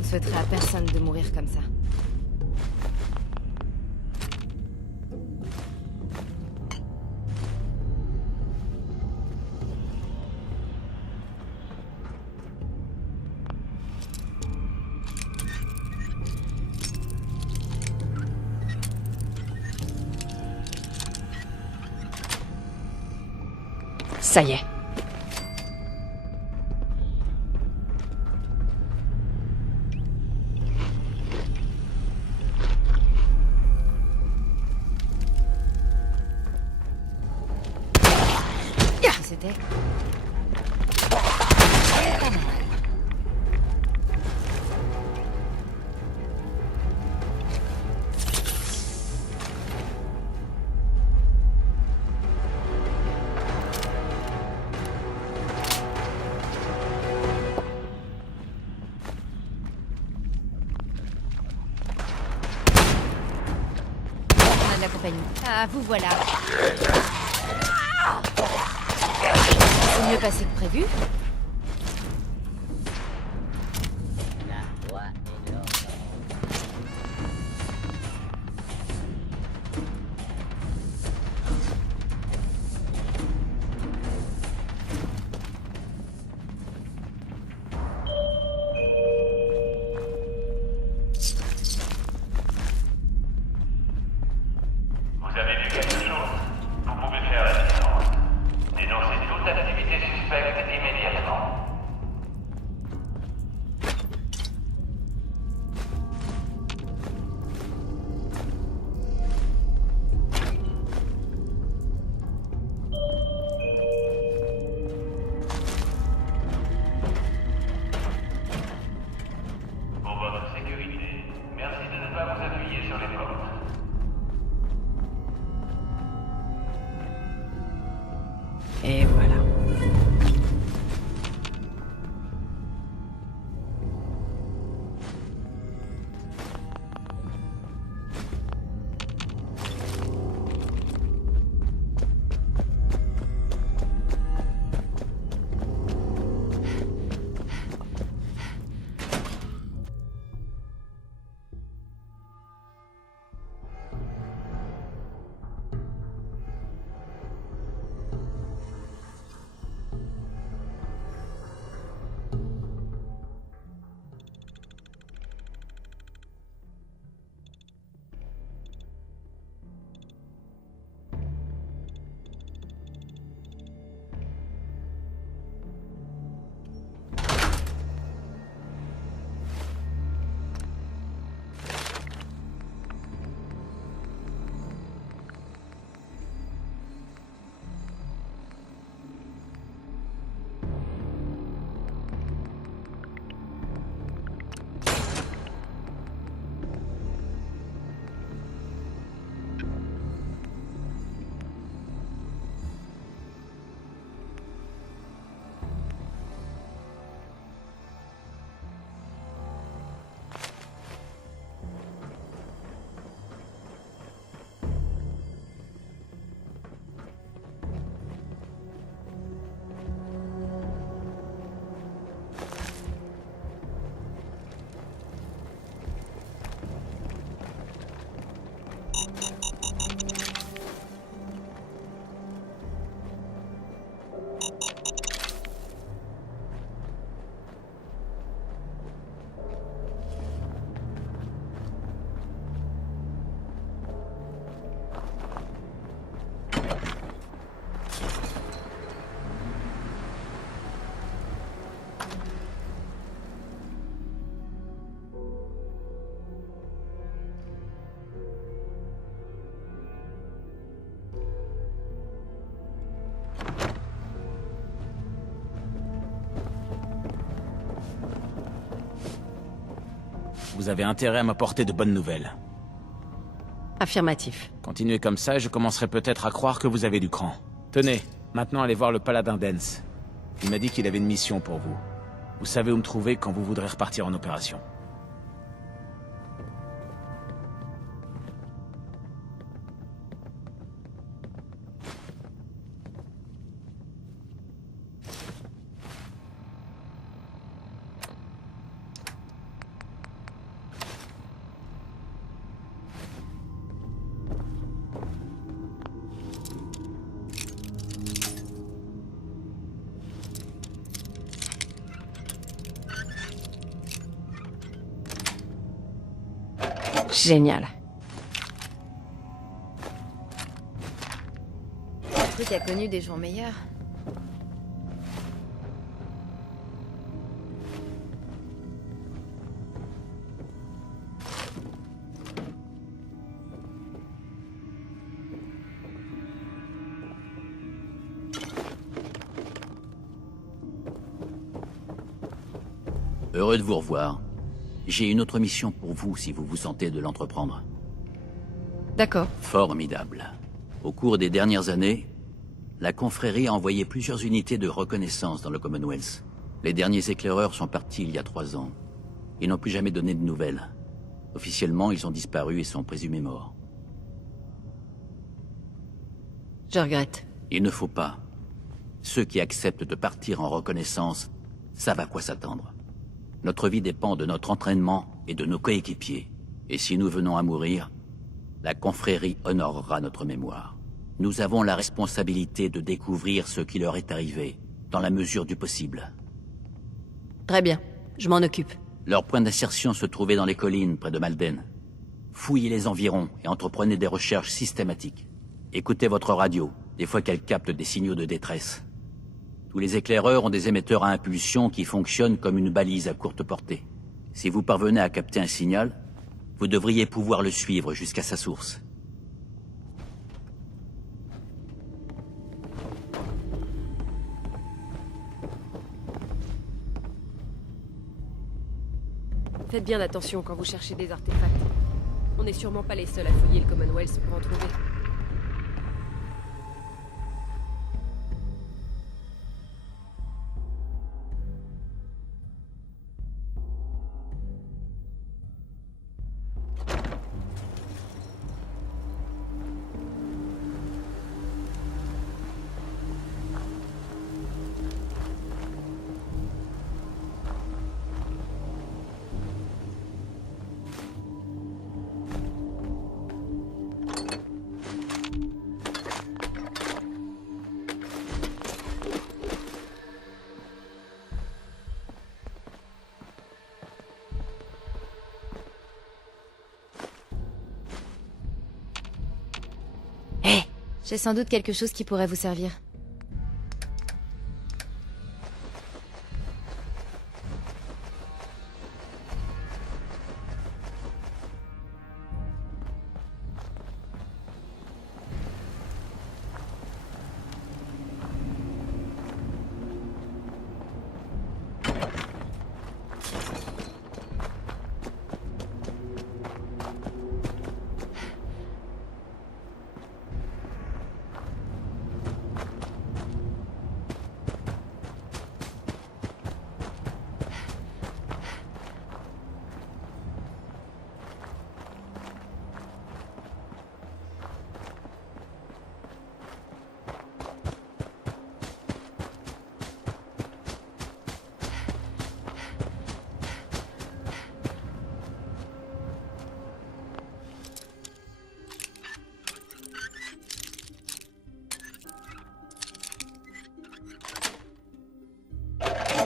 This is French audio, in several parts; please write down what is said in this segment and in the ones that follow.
ne souhaiterais à personne de mourir comme ça. Ça y est. C'était... On a de la compagnie. Ah, vous voilà. C'est mieux passé que prévu. Vous avez vu quelque chose? Vous pouvez faire la différence. Dénoncez toute activité suspecte immédiatement. Pour votre sécurité, merci de ne pas vous appuyer sur les portes. Et voilà. Vous avez intérêt à m'apporter de bonnes nouvelles. Affirmatif. Continuez comme ça et je commencerai peut-être à croire que vous avez du cran. Tenez, maintenant allez voir le paladin Dance. Il m'a dit qu'il avait une mission pour vous. Vous savez où me trouver quand vous voudrez repartir en opération. Génial. Le truc a connu des jours meilleurs. Heureux de vous revoir. J'ai une autre mission pour vous si vous vous sentez de l'entreprendre. D'accord. Formidable. Au cours des dernières années, la confrérie a envoyé plusieurs unités de reconnaissance dans le Commonwealth. Les derniers éclaireurs sont partis il y a 3 ans. Ils n'ont plus jamais donné de nouvelles. Officiellement, ils ont disparu et sont présumés morts. Je regrette. Il ne faut pas. Ceux qui acceptent de partir en reconnaissance savent à quoi s'attendre. Notre vie dépend de notre entraînement et de nos coéquipiers. Et si nous venons à mourir, la confrérie honorera notre mémoire. Nous avons la responsabilité de découvrir ce qui leur est arrivé, dans la mesure du possible. Très bien. Je m'en occupe. Leur point d'insertion se trouvait dans les collines, près de Malden. Fouillez les environs et entreprenez des recherches systématiques. Écoutez votre radio, des fois qu'elle capte des signaux de détresse. Tous les éclaireurs ont des émetteurs à impulsion qui fonctionnent comme une balise à courte portée. Si vous parvenez à capter un signal, vous devriez pouvoir le suivre jusqu'à sa source. Faites bien attention quand vous cherchez des artefacts. On n'est sûrement pas les seuls à fouiller le Commonwealth pour en trouver. J'ai sans doute quelque chose qui pourrait vous servir.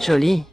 Joli.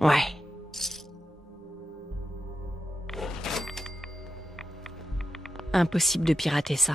Ouais. Impossible de pirater ça.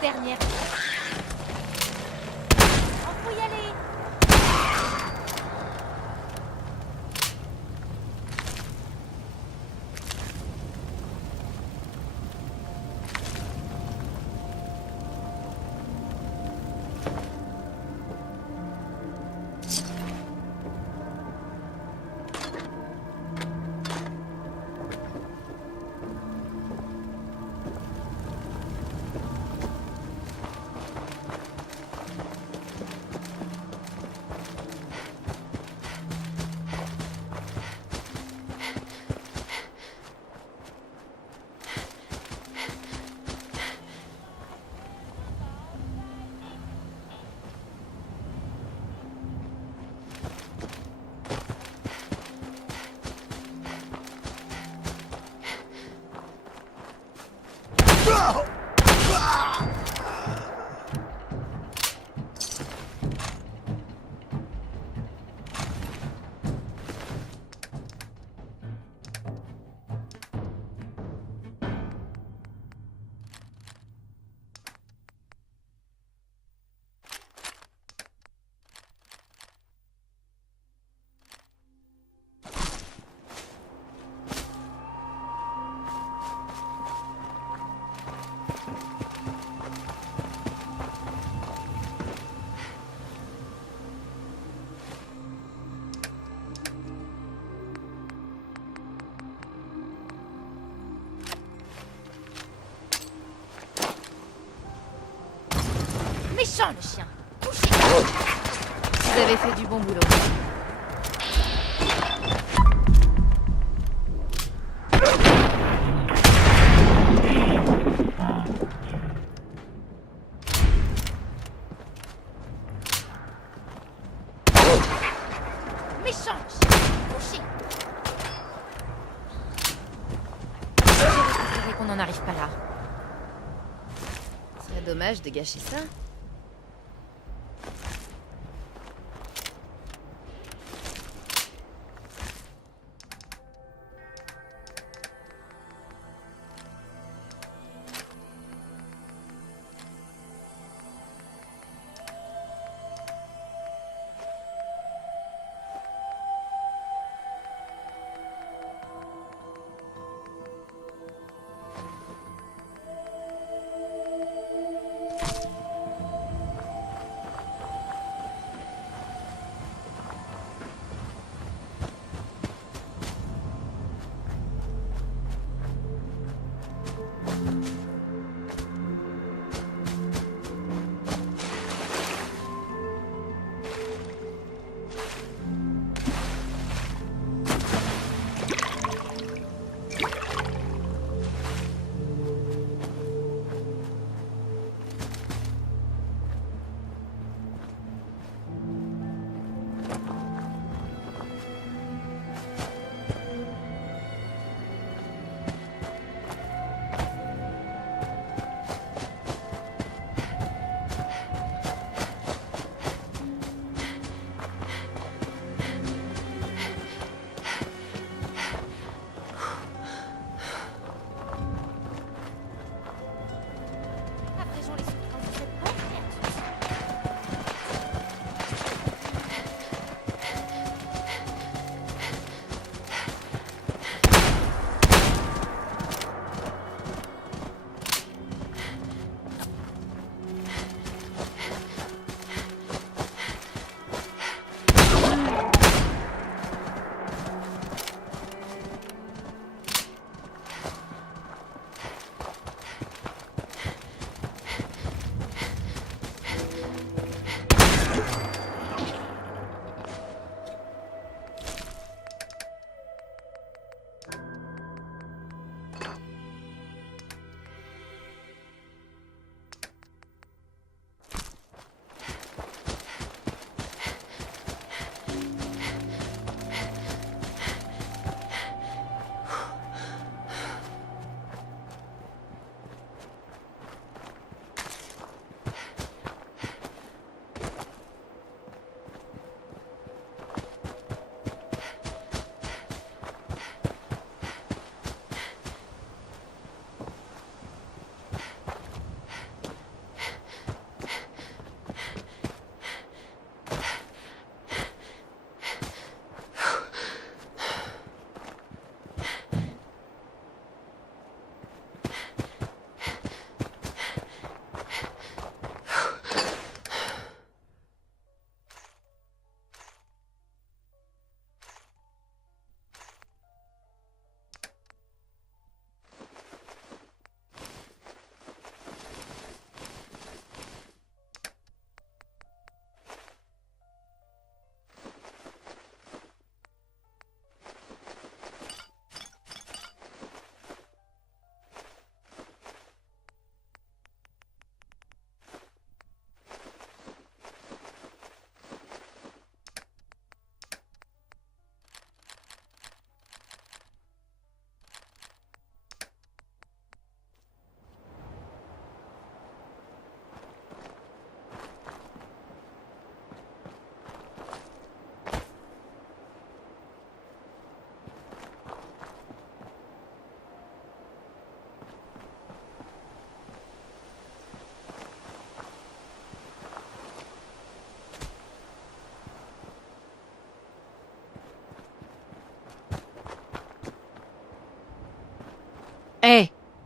Dernière. On peut y aller. Méchant le chien. Vous avez fait du bon boulot. Méchant le chien. Couché. J'ai préféré qu'on n'en arrive pas là. Ce serait dommage de gâcher ça.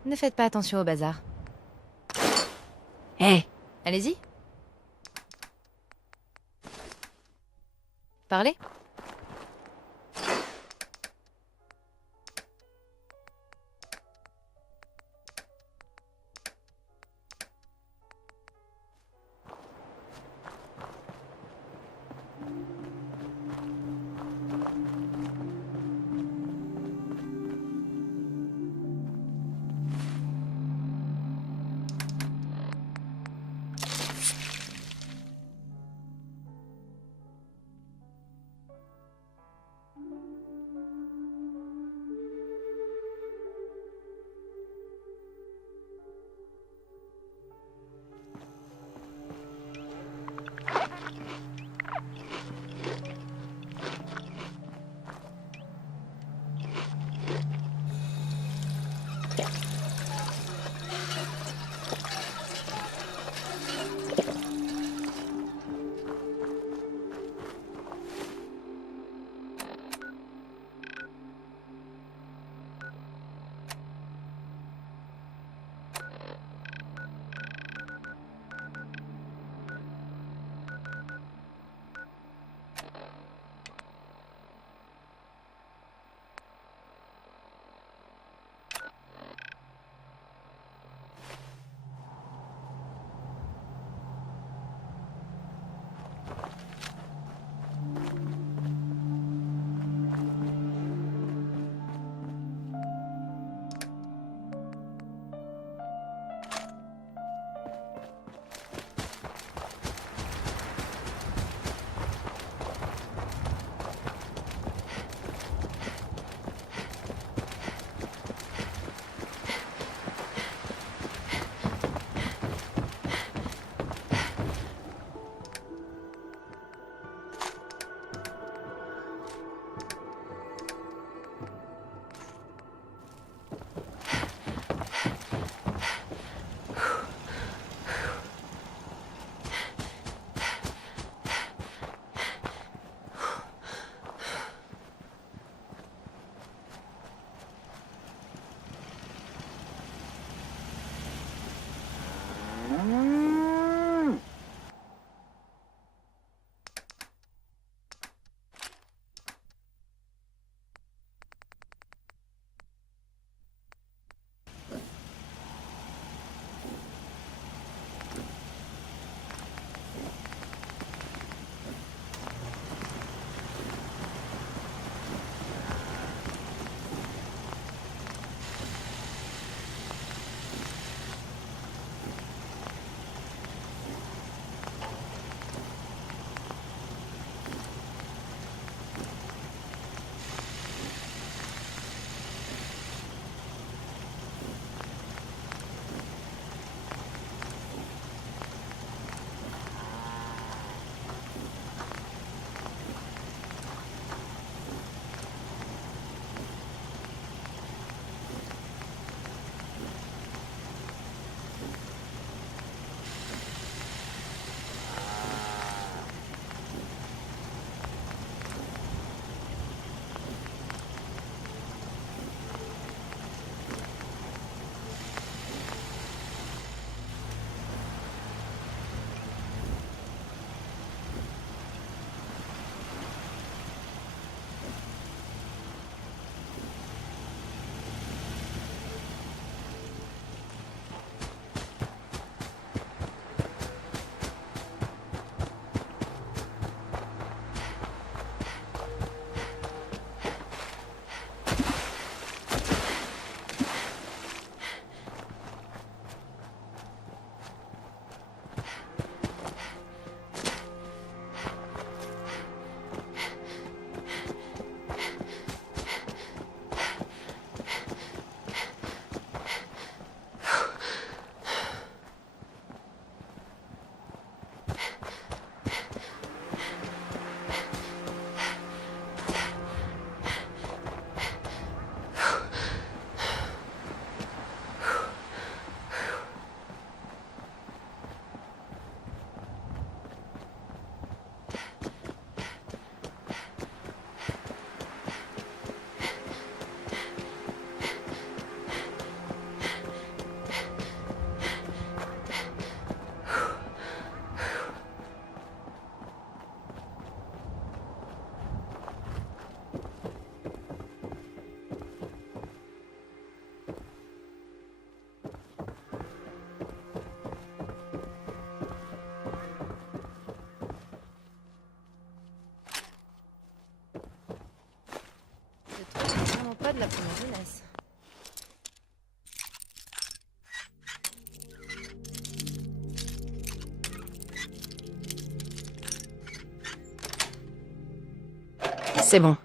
Ne faites pas attention au bazar. Hé, Allez-y. Parlez. de la première jeunesse. C'est bon.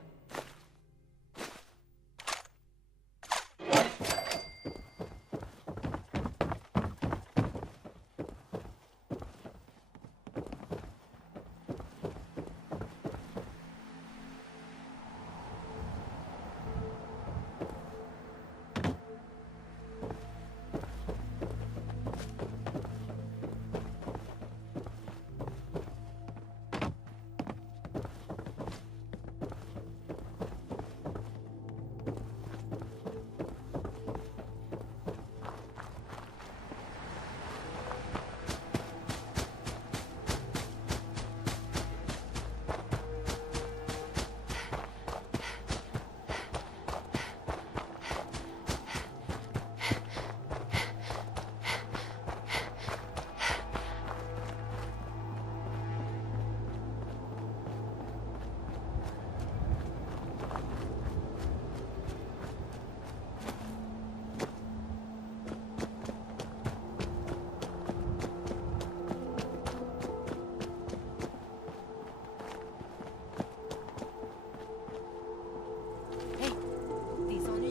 Des ennuis.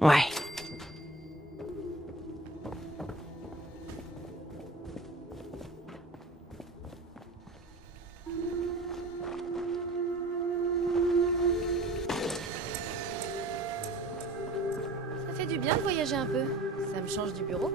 Ouais. Ça fait du bien de voyager un peu. Ça me change du bureau.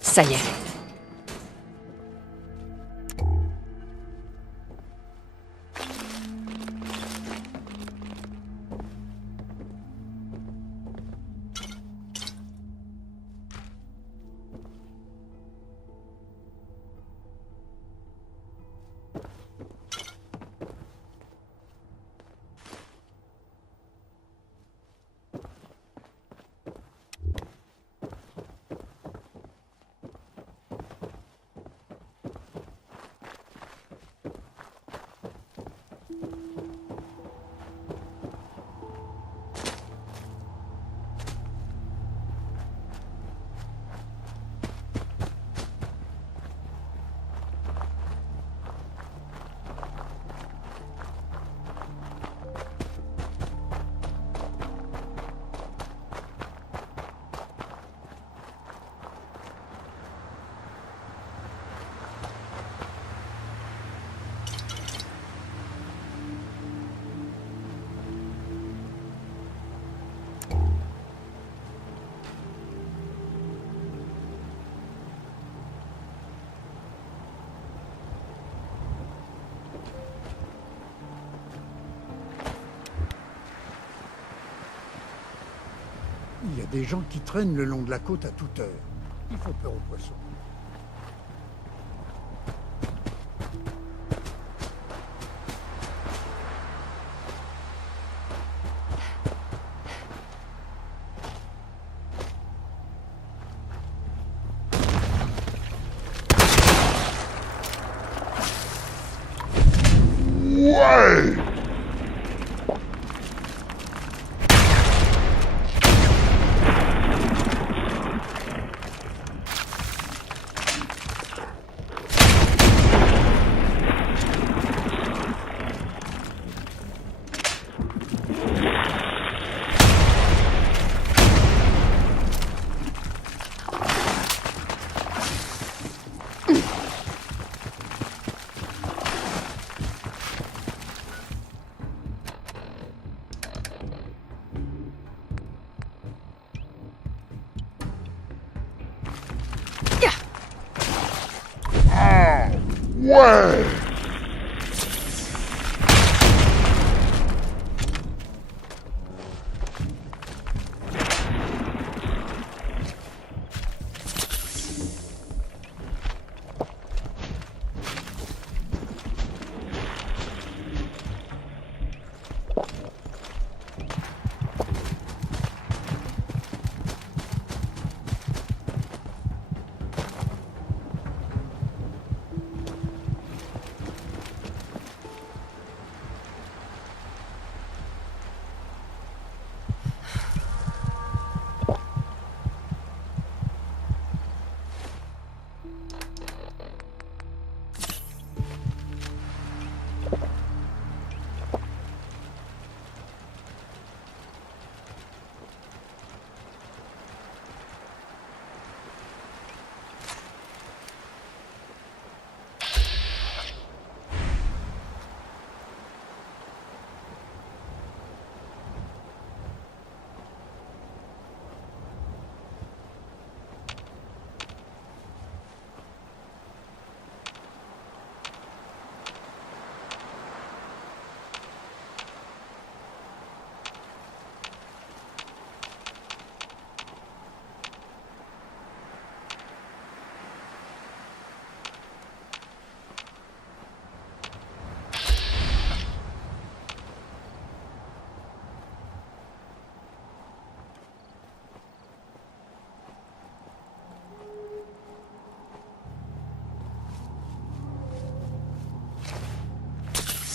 Ça y est. Il y a des gens qui traînent le long de la côte à toute heure. Ils font peur aux poissons.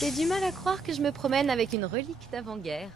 J'ai du mal à croire que je me promène avec une relique d'avant-guerre.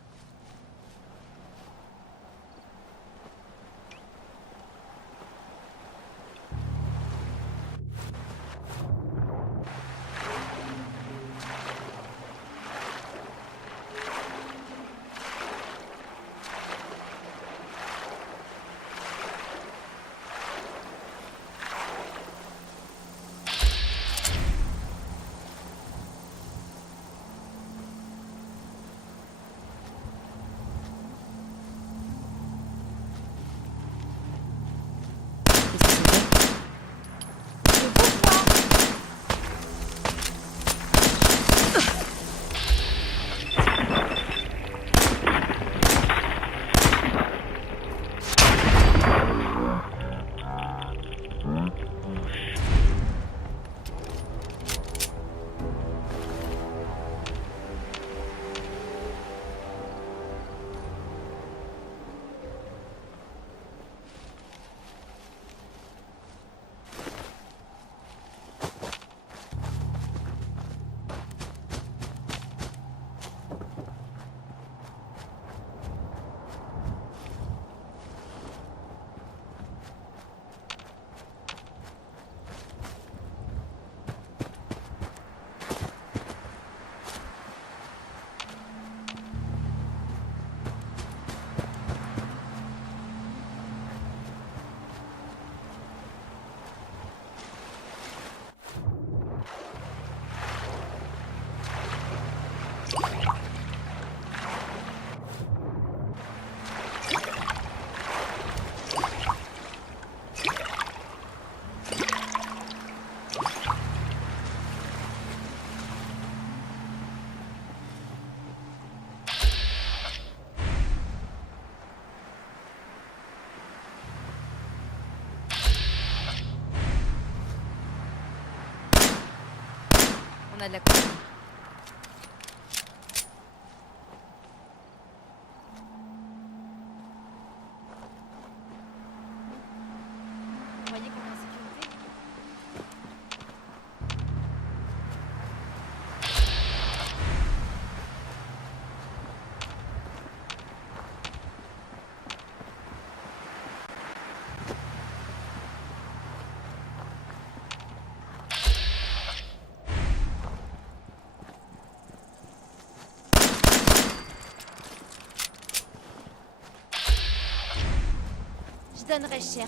On a de la compagnie. Vous croyez qu'on est en sécurité? Je donnerais cher.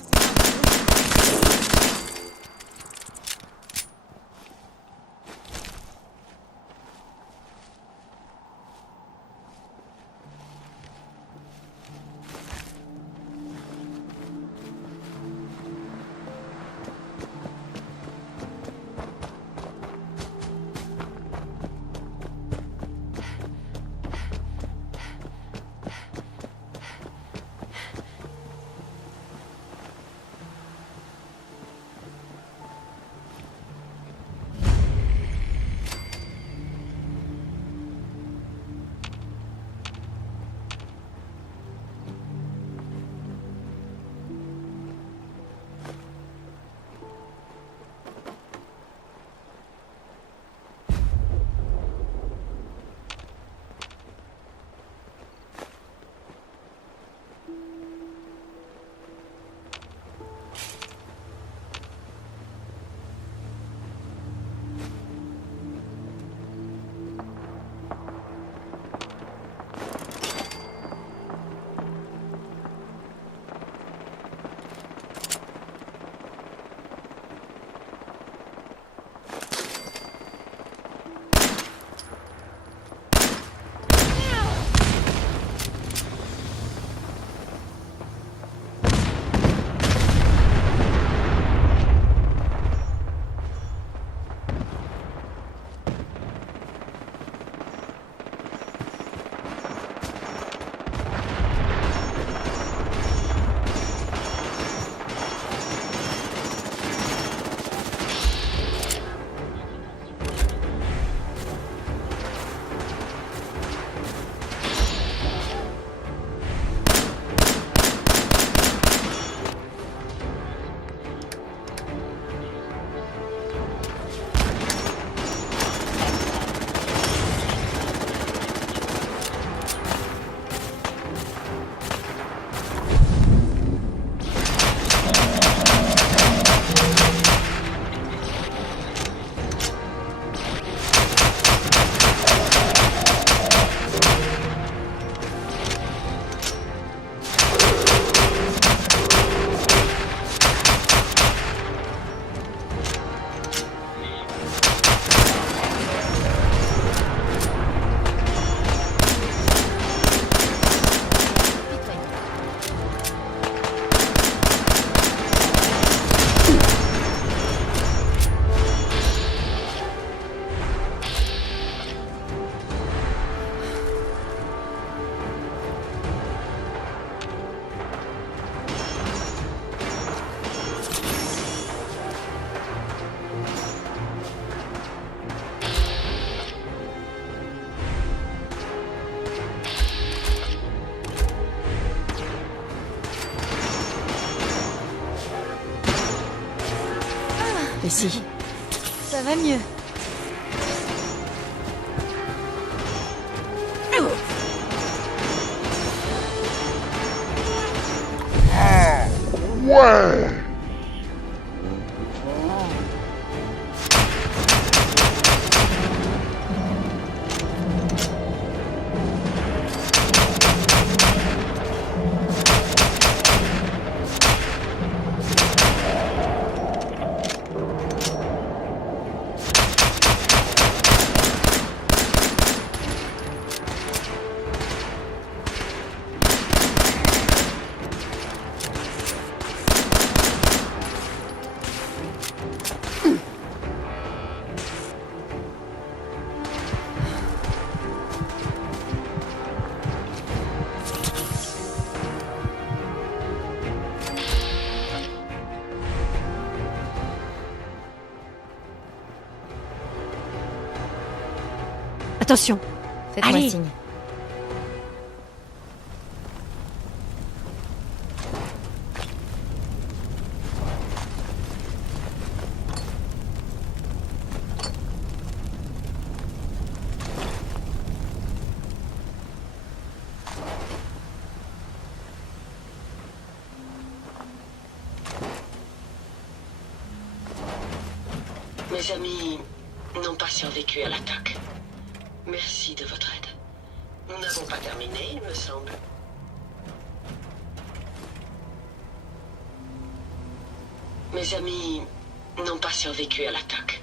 Ici. Ça va mieux. Attention. Faites-moi Allez. signe. Mes amis n'ont pas survécu à l'attaque. Merci de votre aide. Nous n'avons pas terminé, il me semble. Mes amis n'ont pas survécu à l'attaque.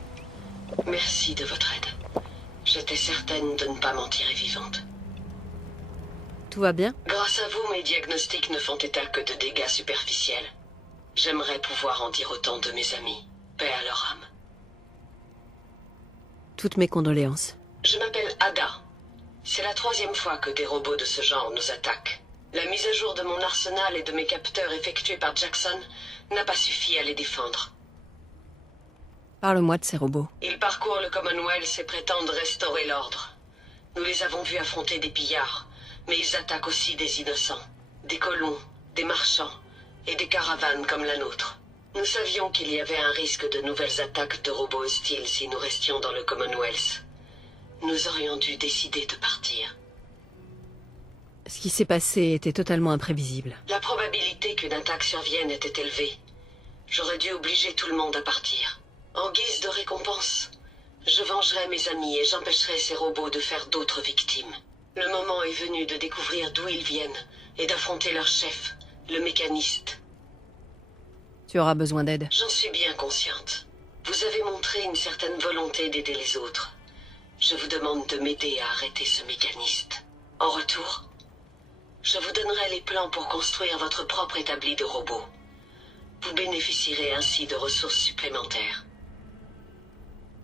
Merci de votre aide. J'étais certaine de ne pas m'en tirer vivante. Tout va bien? Grâce à vous, mes diagnostics ne font état que de dégâts superficiels. J'aimerais pouvoir en dire autant de mes amis. Paix à leur âme. Toutes mes condoléances. Je m'appelle Ada. C'est la 3e fois que des robots de ce genre nous attaquent. La mise à jour de mon arsenal et de mes capteurs effectuée par Jackson n'a pas suffi à les défendre. Parle-moi de ces robots. Ils parcourent le Commonwealth et prétendent restaurer l'ordre. Nous les avons vus affronter des pillards, mais ils attaquent aussi des innocents. Des colons, des marchands et des caravanes comme la nôtre. Nous savions qu'il y avait un risque de nouvelles attaques de robots hostiles si nous restions dans le Commonwealth. Nous aurions dû décider de partir. Ce qui s'est passé était totalement imprévisible. La probabilité qu'une attaque survienne était élevée. J'aurais dû obliger tout le monde à partir. En guise de récompense, je vengerai mes amis et j'empêcherai ces robots de faire d'autres victimes. Le moment est venu de découvrir d'où ils viennent et d'affronter leur chef, le mécaniste. Tu auras besoin d'aide. J'en suis bien consciente. Vous avez montré une certaine volonté d'aider les autres. Je vous demande de m'aider à arrêter ce mécaniste. En retour, je vous donnerai les plans pour construire votre propre établi de robots. Vous bénéficierez ainsi de ressources supplémentaires.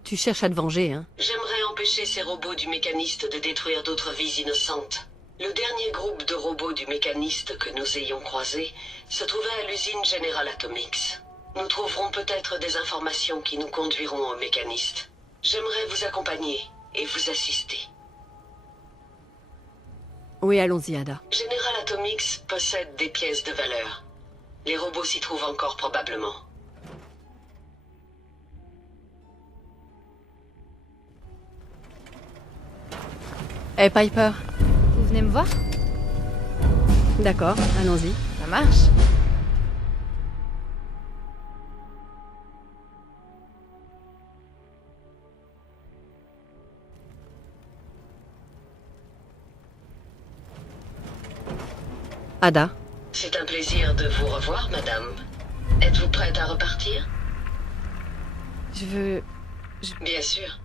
Tu cherches à te venger, hein? J'aimerais empêcher ces robots du mécaniste de détruire d'autres vies innocentes. Le dernier groupe de robots du mécaniste que nous ayons croisé se trouvait à l'usine General Atomics. Nous trouverons peut-être des informations qui nous conduiront au mécaniste. J'aimerais vous accompagner et vous assister. Oui, allons-y, Ada. General Atomics possède des pièces de valeur. Les robots s'y trouvent encore probablement. Hey, Piper. Vous venez me voir? D'accord, allons-y. Ça marche. Ada. C'est un plaisir de vous revoir, madame. Êtes-vous prête à repartir? Je veux... Bien sûr.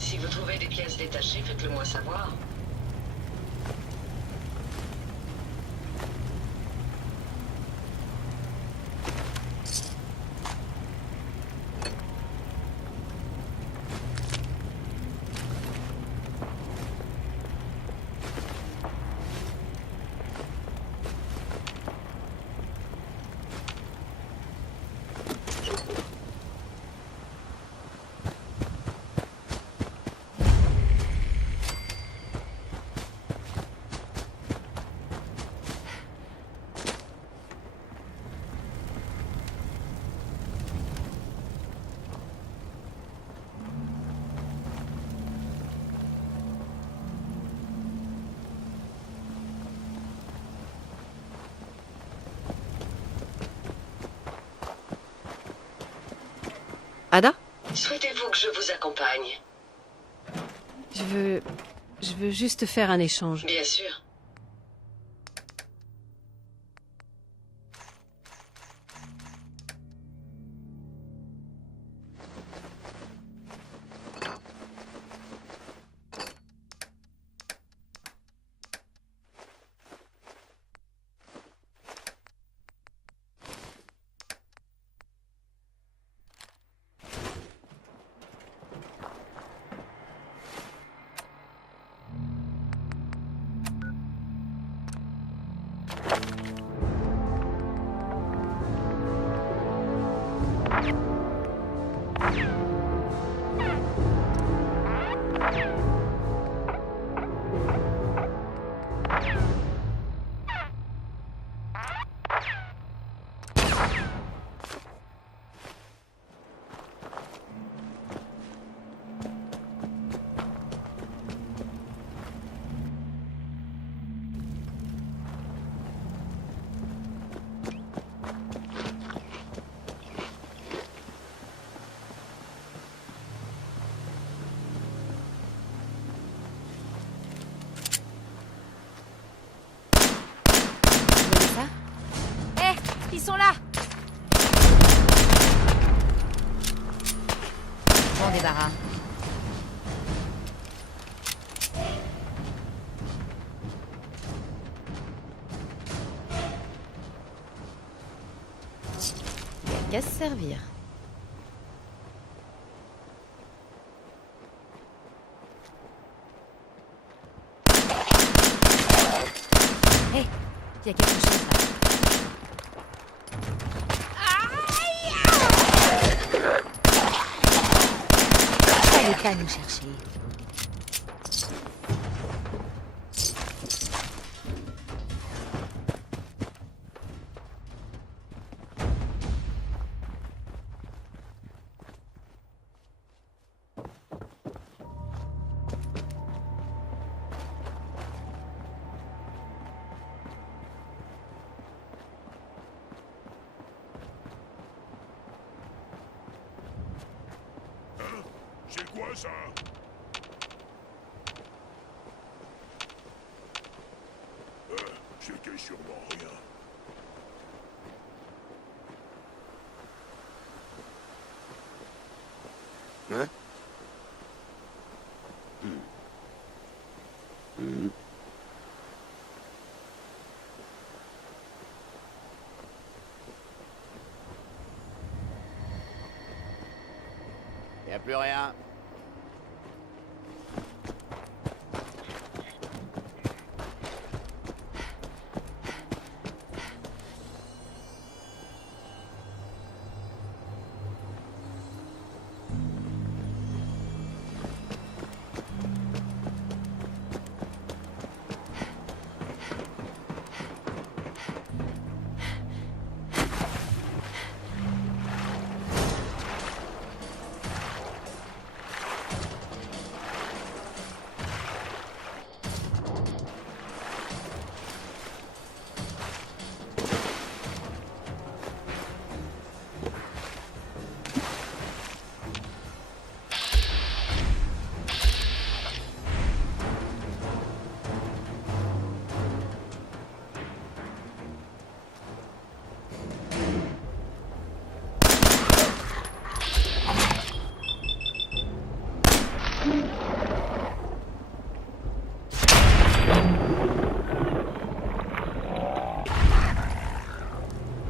Si vous trouvez des pièces détachées, faites-le moi savoir. Ada? Souhaitez-vous que je vous accompagne? Je veux... Je veux juste faire un échange. Bien sûr. Vous voyez ça? Eh, ils sont là! Bon débarras. Y a qu'à se servir. Hé, y a quelque chose là. Allez pas nous chercher. C'est quoi ça? C'était sûrement rien. Hein? Y a plus rien.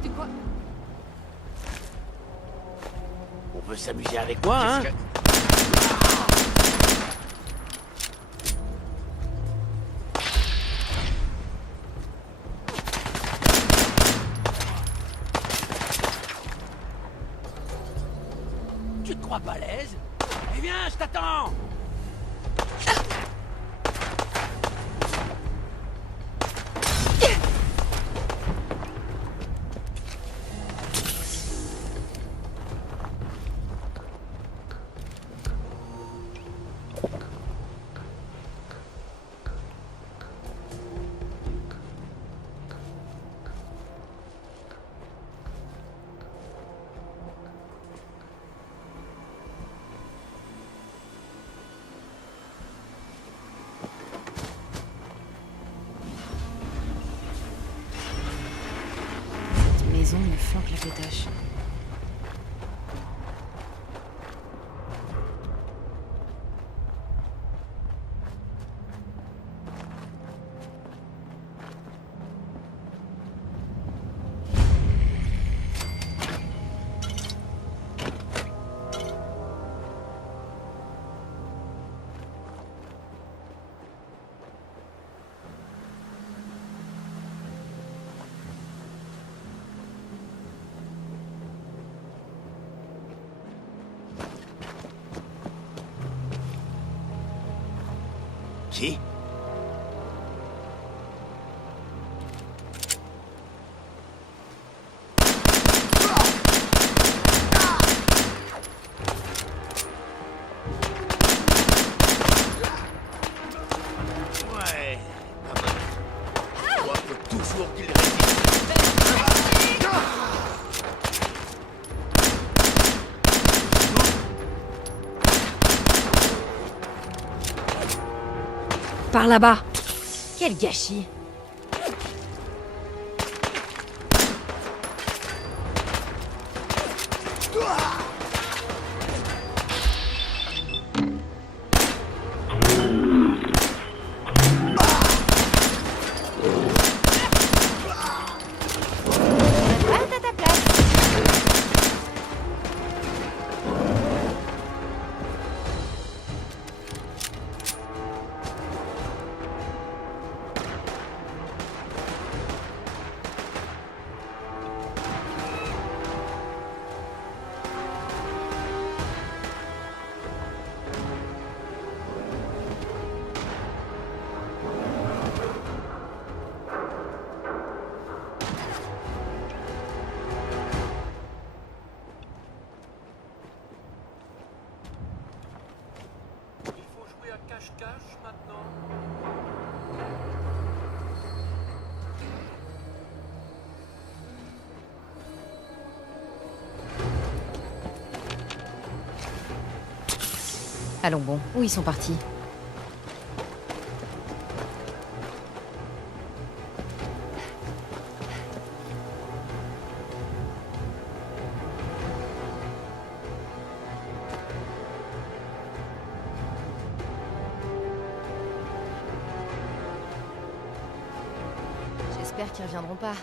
De quoi? On peut s'amuser avec moi, hein? Tu te crois pas à l'aise? Eh viens, je t'attends! maison me flanque la pétache. Qui? Ouais, pas mal. Je crois que toujours qu'il résiste. Par là-bas. Quel gâchis! Reste à ta place! Il faut jouer à cache-cache maintenant. Allons bon, où ils sont partis? J'espère qu'ils reviendront pas.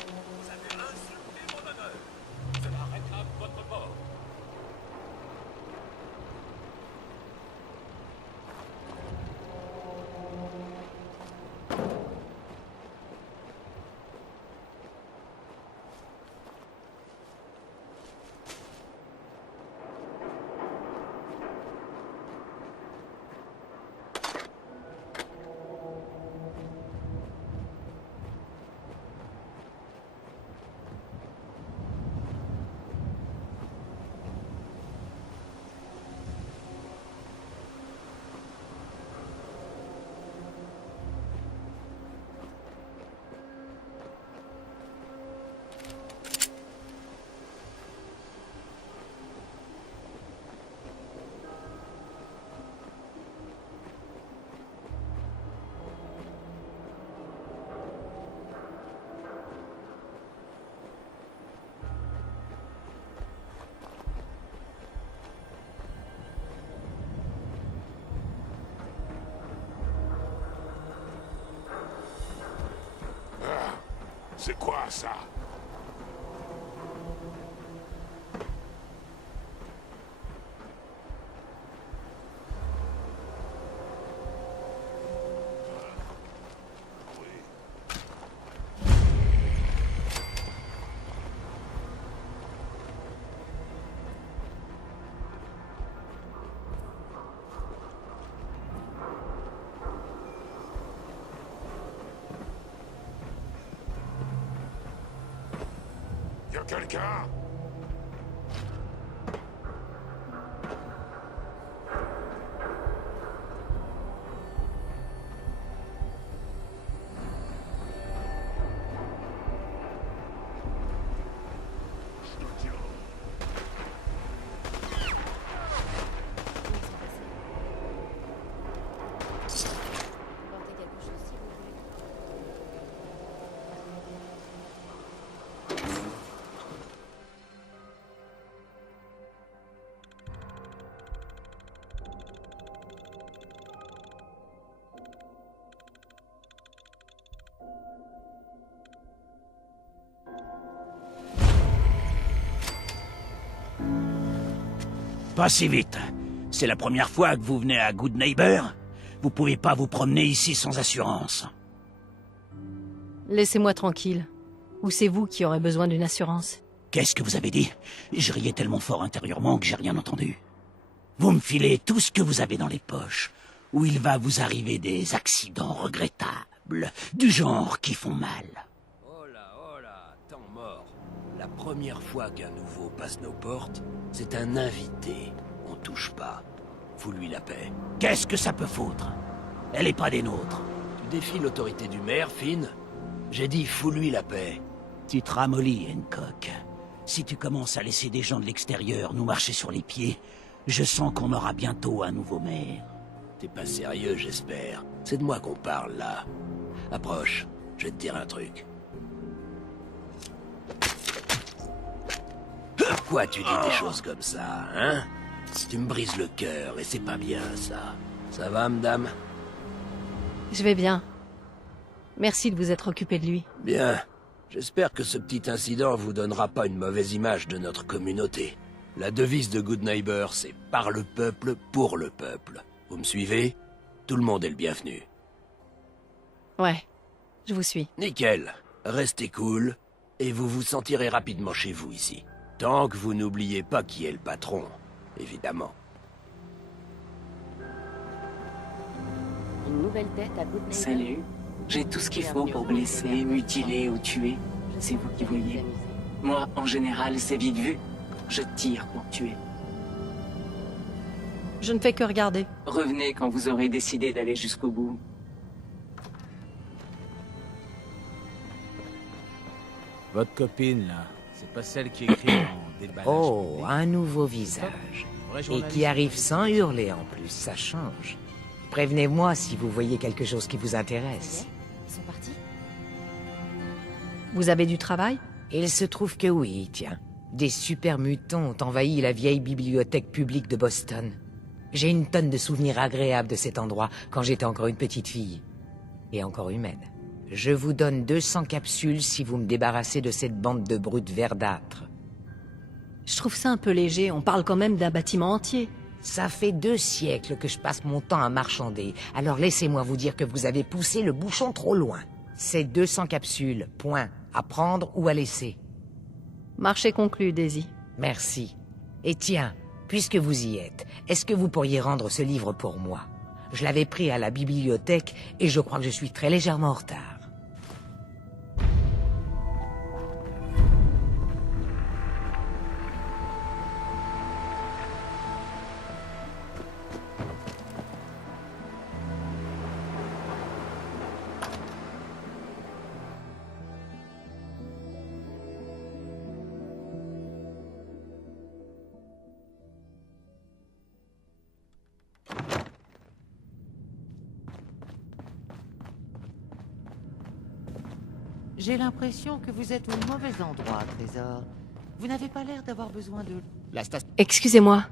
Vous avez insulté mon honneur. Cela réclame votre mort. C'est quoi ça? Y'a quelqu'un? Où ils sont passés? Pas si vite. C'est la première fois que vous venez à Good Neighbor? Vous pouvez pas vous promener ici sans assurance. Laissez-moi tranquille. Ou c'est vous qui aurez besoin d'une assurance? Qu'est-ce que vous avez dit? Je riais tellement fort intérieurement que j'ai rien entendu. Vous me filez tout ce que vous avez dans les poches, ou il va vous arriver des accidents regrettables, du genre qui font mal. Oh là, temps mort. La première fois qu'un nouveau passe nos portes, c'est un invité. On touche pas. Fous-lui la paix. Qu'est-ce que ça peut foutre? Elle est pas des nôtres. Tu défies l'autorité du maire, Finn? J'ai dit fous-lui la paix. Tu te ramollis, Hancock. Si tu commences à laisser des gens de l'extérieur nous marcher sur les pieds, je sens qu'on aura bientôt un nouveau maire. T'es pas sérieux, j'espère. C'est de moi qu'on parle, là. Approche, je vais te dire un truc. Pourquoi tu dis des choses comme ça, hein? Tu me brises le cœur, et c'est pas bien, ça. Ça va, madame? Je vais bien. Merci de vous être occupé de lui. Bien. J'espère que ce petit incident vous donnera pas une mauvaise image de notre communauté. La devise de Good Neighbor, c'est « par le peuple, pour le peuple ». Vous me suivez? Tout le monde est le bienvenu. Ouais, je vous suis. Nickel. Restez cool, et vous vous sentirez rapidement chez vous ici. Tant que vous n'oubliez pas qui est le patron, évidemment. Une nouvelle tête à Good Neighbor. Salut. J'ai tout ce qu'il faut pour blesser, mutiler ou tuer. C'est vous qui voyez. Moi, en général, c'est vite vu. Je tire pour tuer. Je ne fais que regarder. Revenez quand vous aurez décidé d'aller jusqu'au bout. Votre copine, là, c'est pas celle qui écrit en déballage. Oh, un nouveau visage. Et qui arrive sans hurler en plus, ça change. Prévenez-moi si vous voyez quelque chose qui vous intéresse. Ils sont partis? Vous avez du travail? Il se trouve que oui, tiens. Des super mutants ont envahi la vieille bibliothèque publique de Boston. J'ai une tonne de souvenirs agréables de cet endroit quand j'étais encore une petite fille. Et encore humaine. Je vous donne 200 capsules si vous me débarrassez de cette bande de brutes verdâtres. Je trouve ça un peu léger, on parle quand même d'un bâtiment entier. Ça fait 2 siècles que je passe mon temps à marchander, alors laissez-moi vous dire que vous avez poussé le bouchon trop loin. C'est 200 capsules, point. À prendre ou à laisser. Marché conclu, Daisy. Merci. Et tiens, puisque vous y êtes, est-ce que vous pourriez rendre ce livre pour moi? Je l'avais pris à la bibliothèque et je crois que je suis très légèrement en retard. J'ai l'impression que vous êtes au mauvais endroit, Trésor. Vous n'avez pas l'air d'avoir besoin de... La station... Excusez-moi.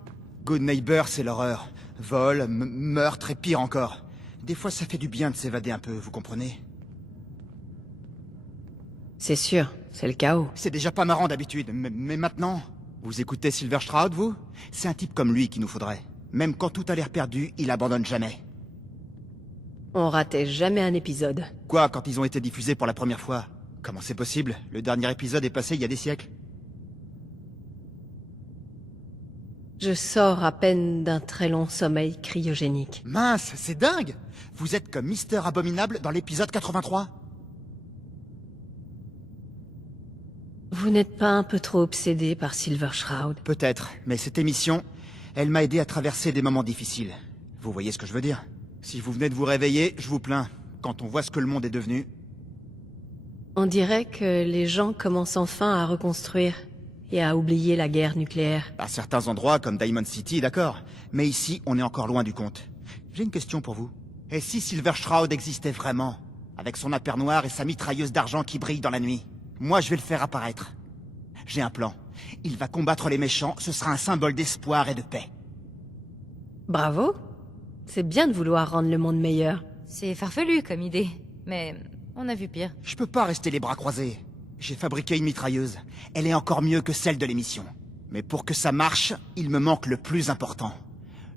Good Neighbor, c'est l'horreur. Vol, meurtre et pire encore. Des fois, ça fait du bien de s'évader un peu, vous comprenez? C'est sûr, c'est le chaos. C'est déjà pas marrant d'habitude, mais maintenant... Vous écoutez Silver Shroud, vous? C'est un type comme lui qu'il nous faudrait. Même quand tout a l'air perdu, il abandonne jamais. On ratait jamais un épisode. Quoi, quand ils ont été diffusés pour la première fois? Comment c'est possible? Le dernier épisode est passé il y a des siècles. Je sors à peine d'un très long sommeil cryogénique. Mince, c'est dingue! Vous êtes comme Mister Abominable dans l'épisode 83. Vous n'êtes pas un peu trop obsédé par Silver Shroud? Peut-être, mais cette émission, elle m'a aidé à traverser des moments difficiles. Vous voyez ce que je veux dire? Si vous venez de vous réveiller, je vous plains. Quand on voit ce que le monde est devenu... On dirait que les gens commencent enfin à reconstruire et à oublier la guerre nucléaire. À certains endroits, comme Diamond City, d'accord. Mais ici, on est encore loin du compte. J'ai une question pour vous. Et si Silver Shroud existait vraiment? Avec son appert noir et sa mitrailleuse d'argent qui brille dans la nuit? Moi, je vais le faire apparaître. J'ai un plan. Il va combattre les méchants, ce sera un symbole d'espoir et de paix. Bravo. C'est bien de vouloir rendre le monde meilleur. C'est farfelu comme idée, mais on a vu pire. Je peux pas rester les bras croisés. J'ai fabriqué une mitrailleuse. Elle est encore mieux que celle de l'émission. Mais pour que ça marche, il me manque le plus important.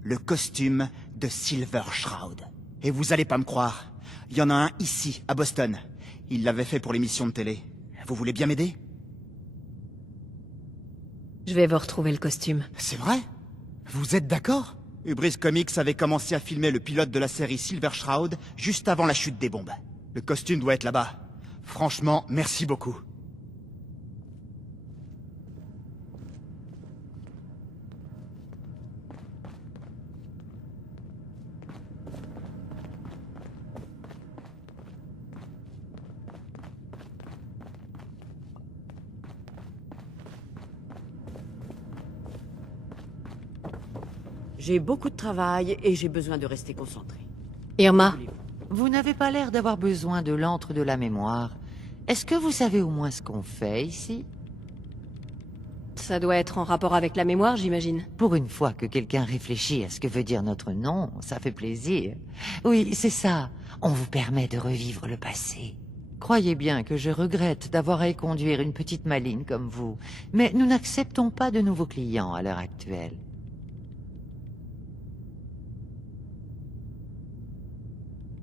Le costume de Silver Shroud. Et vous allez pas me croire, il y en a un ici, à Boston. Il l'avait fait pour l'émission de télé. Vous voulez bien m'aider? Je vais vous retrouver le costume. C'est vrai? Vous êtes d'accord? Hubris Comics avait commencé à filmer le pilote de la série Silver Shroud juste avant la chute des bombes. Le costume doit être là-bas. Franchement, merci beaucoup. J'ai beaucoup de travail et j'ai besoin de rester concentré. Irma, Vous n'avez pas l'air d'avoir besoin de l'antre de la mémoire. Est-ce que vous savez au moins ce qu'on fait ici? ça doit être en rapport avec la mémoire, j'imagine. Pour une fois que quelqu'un réfléchit à ce que veut dire notre nom, ça fait plaisir. Oui, c'est ça. On vous permet de revivre le passé. Croyez bien que je regrette d'avoir à y conduire une petite maline comme vous, mais nous n'acceptons pas de nouveaux clients à l'heure actuelle.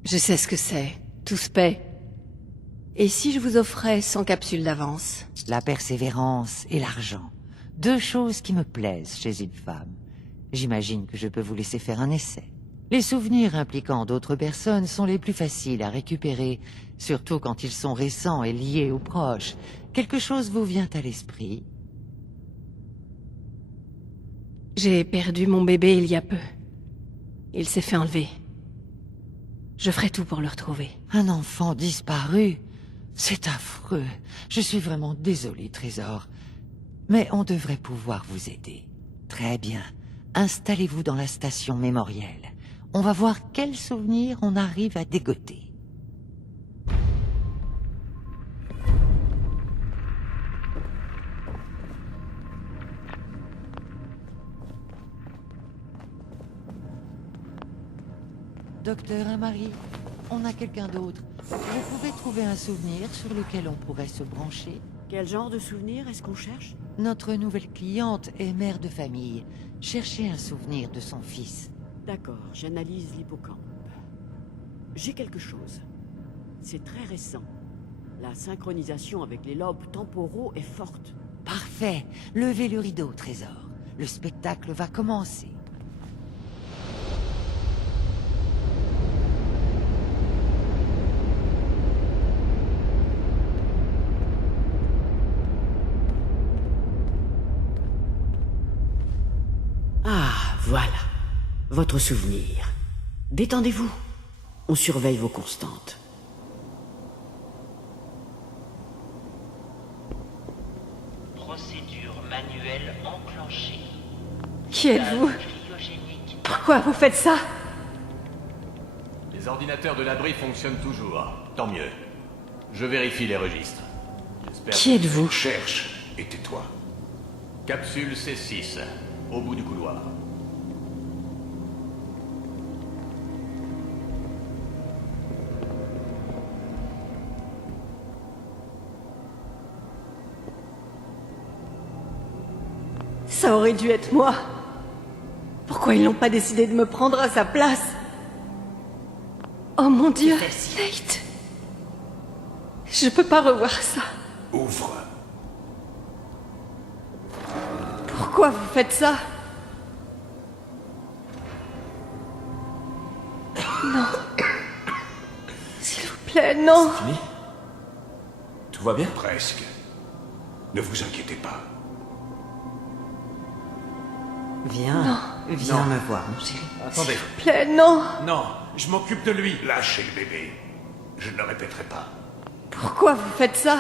Je sais ce que c'est. Tout se paie. Et si je vous offrais 100 capsules d'avance? La persévérance et l'argent. Deux choses qui me plaisent chez une femme. J'imagine que je peux vous laisser faire un essai. Les souvenirs impliquant d'autres personnes sont les plus faciles à récupérer, surtout quand ils sont récents et liés aux proches. Quelque chose vous vient à l'esprit? J'ai perdu mon bébé il y a peu. Il s'est fait enlever. Je ferai tout pour le retrouver. Un enfant disparu? C'est affreux. Je suis vraiment désolée, Trésor. Mais on devrait pouvoir vous aider. Très bien. Installez-vous dans la station mémorielle. On va voir quels souvenirs on arrive à dégoter. Docteur Amari, on a quelqu'un d'autre. Vous pouvez trouver un souvenir sur lequel on pourrait se brancher? Quel genre de souvenir est-ce qu'on cherche? Notre nouvelle cliente est mère de famille. Cherchez un souvenir de son fils. D'accord, j'analyse l'hippocampe. J'ai quelque chose. C'est très récent. La synchronisation avec les lobes temporaux est forte. Parfait. Levez le rideau, Trésor. Le spectacle va commencer. Ah, voilà. Votre souvenir. Détendez-vous. On surveille vos constantes. Procédure manuelle enclenchée. Qui êtes-vous? Pourquoi vous faites ça? Les ordinateurs de l'abri fonctionnent toujours. Tant mieux. Je vérifie les registres. Qui êtes-vous? Cherche et tais-toi. Capsule C6, au bout du couloir. Ça aurait dû être moi. Pourquoi ils n'ont pas décidé de me prendre à sa place? Oh mon Dieu, Nate. Je peux pas revoir ça. Ouvre. Pourquoi vous faites ça? Non. S'il vous plaît, non. Fini? Tout va bien? Presque. Ne vous inquiétez pas. Viens. Viens me voir, mon chéri. Attendez. S'il vous plaît, non. Non, je m'occupe de lui. Lâchez le bébé. Je ne le répéterai pas. Pourquoi vous faites ça?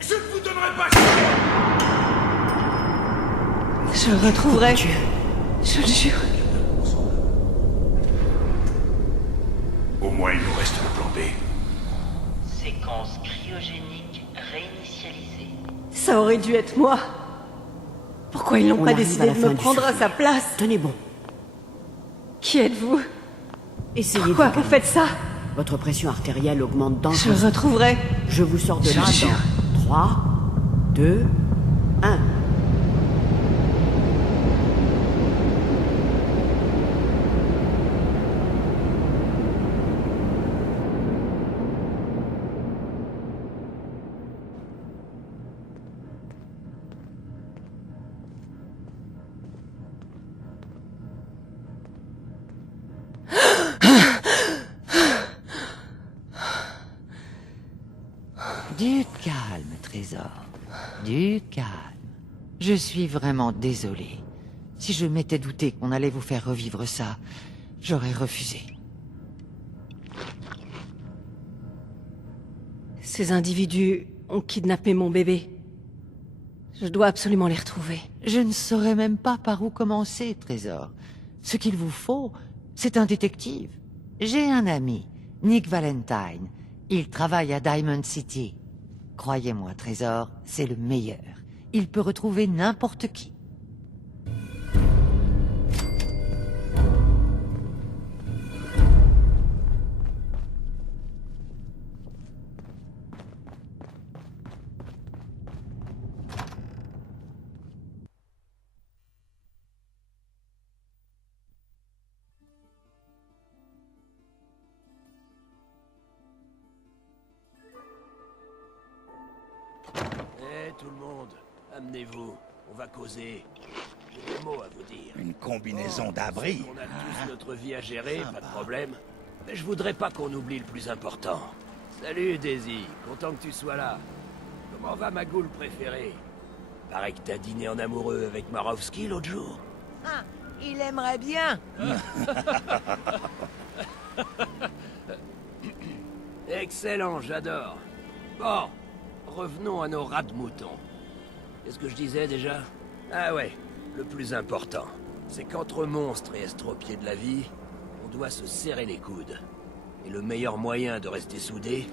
Je ne vous donnerai pas... Je le retrouverai. Je le jure. Au moins, il nous reste le plan B. Séquence cryogénique réinitialisée. Ça aurait dû être moi. Pourquoi ils n'ont pas décidé de me prendre à sa place? Tenez bon. Qui êtes-vous? Essayez. Pourquoi vous faites ça? Votre pression artérielle augmente Je le dangereusement. retrouverai. Je vous sors de là Je jure. dans 3, 2, 1. Du calme, Trésor. Du calme. Je suis vraiment désolé. Si je m'étais douté qu'on allait vous faire revivre ça, j'aurais refusé. Ces individus ont kidnappé mon bébé. Je dois absolument les retrouver. Je ne saurais même pas par où commencer, Trésor. Ce qu'il vous faut, c'est un détective. J'ai un ami, Nick Valentine. Il travaille à Diamond City. Croyez-moi, Trésor, c'est le meilleur. Il peut retrouver n'importe qui. Tout le monde, amenez-vous, on va causer. J'ai des mots à vous dire. Une combinaison d'abri. On a tous notre vie à gérer, pas de problème. Mais je voudrais pas qu'on oublie le plus important. Salut Daisy, content que tu sois là. Comment va ma goule préférée? Paraît que t'as dîné en amoureux avec Marowski l'autre jour. Ah, il aimerait bien. Excellent, j'adore. Bon, revenons à nos rats de moutons. Qu'est-ce que je disais déjà? Ah ouais, le plus important, c'est qu'entre monstres et estropiés de la vie, on doit se serrer les coudes. Et le meilleur moyen de rester soudés,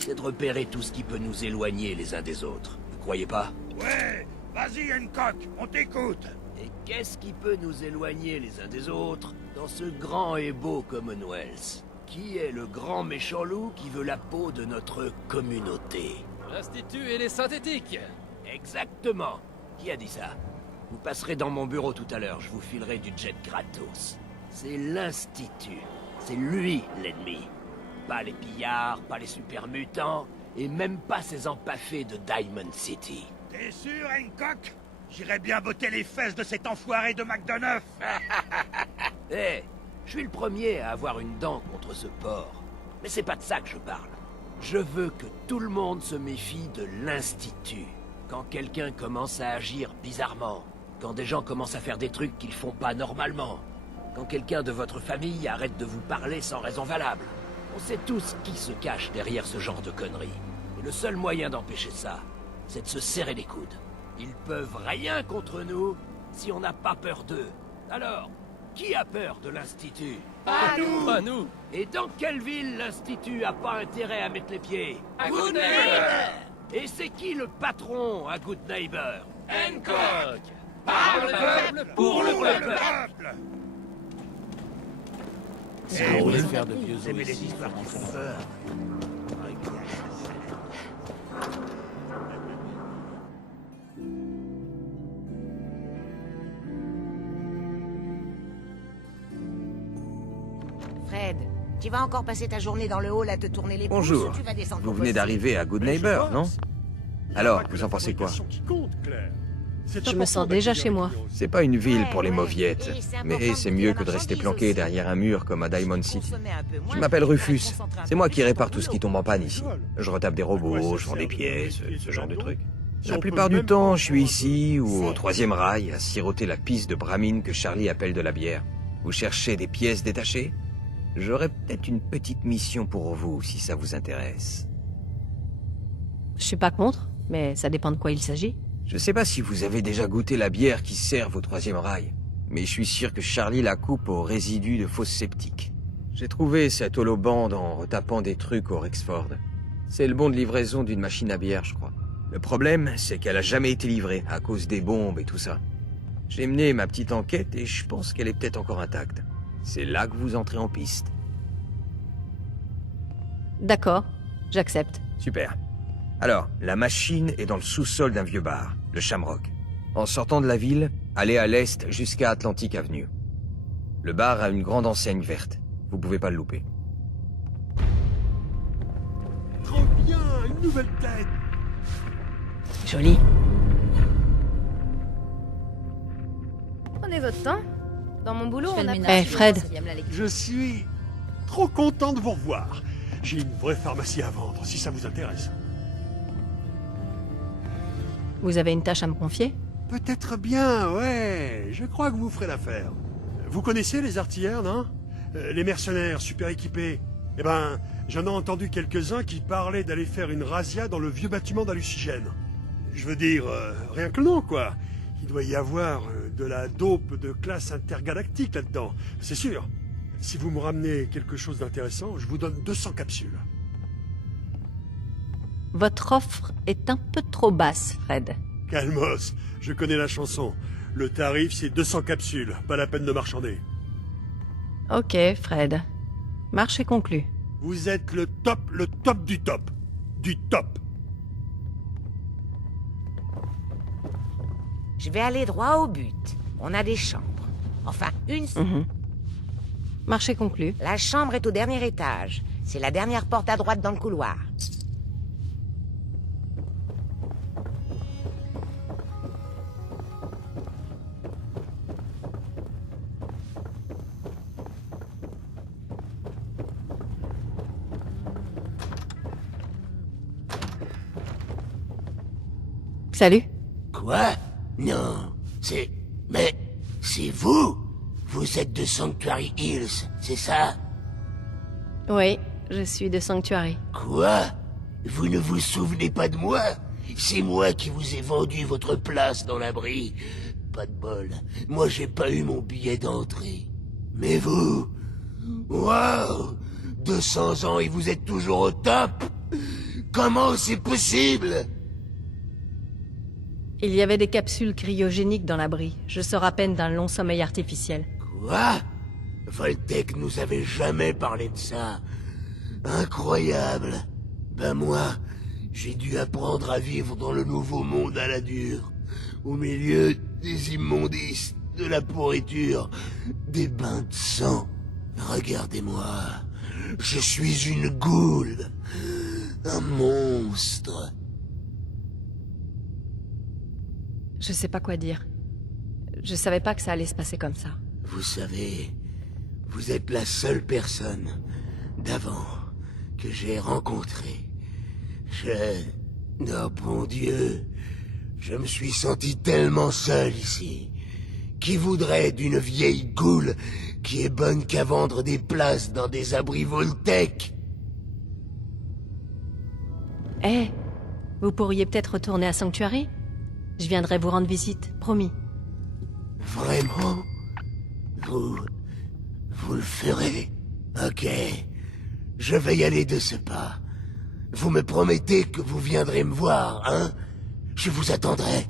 c'est de repérer tout ce qui peut nous éloigner les uns des autres. Vous croyez pas? Ouais, vas-y Hancock, on t'écoute. Et qu'est-ce qui peut nous éloigner les uns des autres dans ce grand et beau Commonwealth? Qui est le grand méchant loup qui veut la peau de notre communauté? L'Institut et les synthétiques. Exactement. Qui a dit ça? Vous passerez dans mon bureau tout à l'heure, je vous filerai du jet gratos. C'est l'Institut. C'est lui l'ennemi. Pas les pillards, pas les super mutants, et même pas ces empaffés de Diamond City. T'es sûr, Hancock? J'irais bien botter les fesses de cet enfoiré de McDonough. Eh, je suis le premier à avoir une dent contre ce porc. Mais c'est pas de ça que je parle. Je veux que tout le monde se méfie de l'Institut. Quand quelqu'un commence à agir bizarrement, quand des gens commencent à faire des trucs qu'ils font pas normalement, quand quelqu'un de votre famille arrête de vous parler sans raison valable. On sait tous qui se cache derrière ce genre de conneries. Et le seul moyen d'empêcher ça, c'est de se serrer les coudes. Ils peuvent rien contre nous si on n'a pas peur d'eux. Alors, qui a peur de l'Institut? Pas nous. Pas nous. Et dans quelle ville l'Institut a pas intérêt à mettre les pieds? À Good Neighbor. Et c'est qui le patron à Good Neighbor? Hancock. Par le peuple, pour le peuple. Si vous voulez faire de Vous vieux aimez os les ici, histoires qui font peur. Fred, tu vas encore passer ta journée dans le hall à te tourner les pouces Bonjour. ou tu vas descendre Vous au venez fossé? d'arriver à Good Neighbor, non? Alors, vous en pensez quoi? Je me sens déjà chez moi. C'est pas une ville pour les mauviettes, mais c'est mieux que de rester planqué derrière un mur comme à Diamond City. Je m'appelle Rufus. C'est moi qui répare tout ce qui tombe en panne ici. Je retape des robots, je vends des pièces, ce genre de trucs. La plupart du temps, je suis ici ou au Troisième Rail à siroter la pisse de bramine que Charlie appelle de la bière. Vous cherchez des pièces détachées? J'aurais peut-être une petite mission pour vous si ça vous intéresse. Je suis pas contre, mais ça dépend de quoi il s'agit. Je sais pas si vous avez déjà goûté la bière qui sert au Troisième Rail, mais je suis sûr que Charlie la coupe aux résidus de fausses sceptiques. J'ai trouvé cette holobande en retapant des trucs au Rexford. C'est le bon de livraison d'une machine à bière, je crois. Le problème, c'est qu'elle a jamais été livrée, à cause des bombes et tout ça. J'ai mené ma petite enquête et je pense qu'elle est peut-être encore intacte. C'est là que vous entrez en piste. D'accord, j'accepte. Super. Alors, la machine est dans le sous-sol d'un vieux bar, le Shamrock. En sortant de la ville, allez à l'est jusqu'à Atlantic Avenue. Le bar a une grande enseigne verte. Vous pouvez pas le louper. Trop bien, une nouvelle tête. Joli. Prenez votre temps. Dans mon boulot, on a... Eh, Fred. Je suis trop content de vous revoir. J'ai une vraie pharmacie à vendre, si ça vous intéresse. Vous avez une tâche à me confier? Peut-être bien, ouais. Je crois que vous ferez l'affaire. Vous connaissez les artilleurs, non? Les mercenaires super équipés. Eh ben, j'en ai entendu quelques-uns qui parlaient d'aller faire une razzia dans le vieux bâtiment d'Hallucigène. Je veux dire, rien que le nom, quoi. Il doit y avoir de la dope de classe intergalactique là-dedans, c'est sûr. Si vous me ramenez quelque chose d'intéressant, je vous donne 200 capsules. Votre offre est un peu trop basse, Fred. Calmos, je connais la chanson. Le tarif, c'est 200 capsules, pas la peine de marchander. Ok, Fred. Marché conclu. Vous êtes le top du top. Du top. Je vais aller droit au but. On a des chambres. Enfin, une... Marché conclu. La chambre est au dernier étage. C'est la dernière porte à droite dans le couloir. Salut. Quoi? Non, c'est... Mais... c'est vous? Vous êtes de Sanctuary Hills, c'est ça? Oui, je suis de Sanctuary. Quoi? Vous ne vous souvenez pas de moi? C'est moi qui vous ai vendu votre place dans l'abri. Pas de bol. Moi, j'ai pas eu mon billet d'entrée. Mais vous... Waouh! 200 ans et vous êtes toujours au top? Comment c'est possible? Il y avait des capsules cryogéniques dans l'abri. Je sors à peine d'un long sommeil artificiel. Quoi? Voltec nous avait jamais parlé de ça. Incroyable. Ben moi, j'ai dû apprendre à vivre dans le nouveau monde à la dure. Au milieu des immondices, de la pourriture, des bains de sang. Regardez-moi. Je suis une goule. Un monstre. Je sais pas quoi dire. Je savais pas que ça allait se passer comme ça. Vous savez, vous êtes la seule personne d'avant que j'ai rencontrée. Oh bon Dieu, je me suis senti tellement seul ici. Qui voudrait d'une vieille goule qui est bonne qu'à vendre des places dans des abris Voltec? Eh, vous pourriez peut-être retourner à Sanctuary? Je viendrai vous rendre visite, promis. Vraiment? Vous le ferez? Ok. Je vais y aller de ce pas. Vous me promettez que vous viendrez me voir, hein? Je vous attendrai.